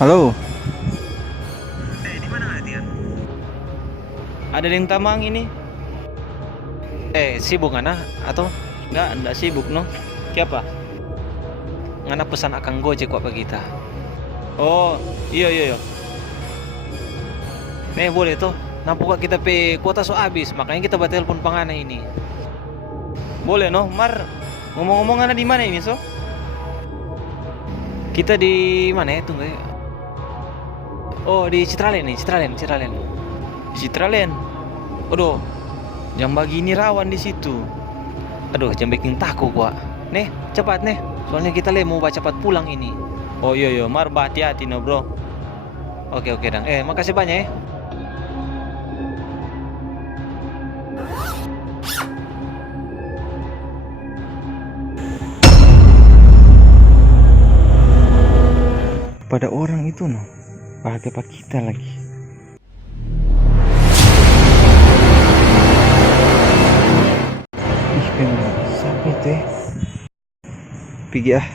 Halo, Di mana Adian? Ada yang tamang ini? Sibuk ngana? Atau enggak sibuk no? Siapa? Ngana pesan akan Gojek Pak kita. Oh, iya iya iya. Nih boleh tuh. Nampak kita pe kuota so habis, makanya kita buat telepon pangana ini. Boleh no, Mar. Ngomong-ngomong ngana di mana ini so? Kita di mana ya? Tunggu ya. Oh, di Citraland nih, Citraland. Citraland. Aduh, jam begini rawan di situ. Aduh, jam bikin takut gua. Nih, cepat nih. Soalnya kita mau cepat pulang ini. Oh iya iya, Mar hati-hati no, Bro. Oke oke, Dang. Makasih banyak ya. pada orang itu no, pakai pak kita lagi. Ih, kenapa? Siapa itu ya? Pergi ah.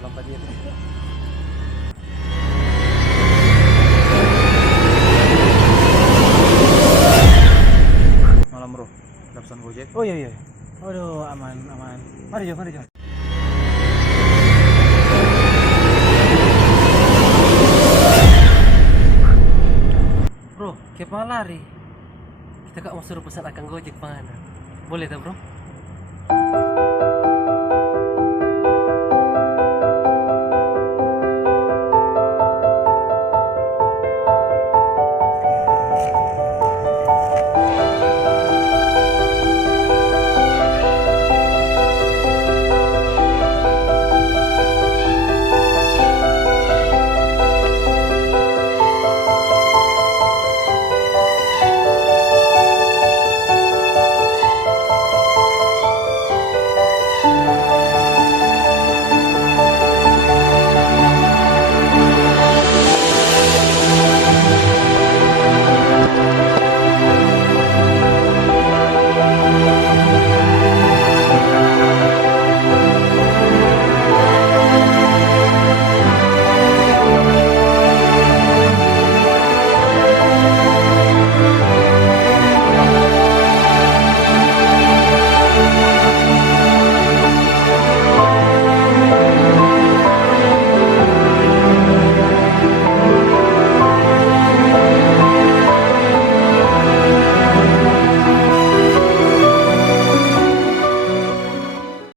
Lambat dia. Malam bro, ada pesan Gojek. Oh iya iya. Aduh, aman aman. Mari Jo, mari Jo. Bro, kenapa lari? Kita kak mau suruh pesan akan Gojek mana? Boleh tak bro?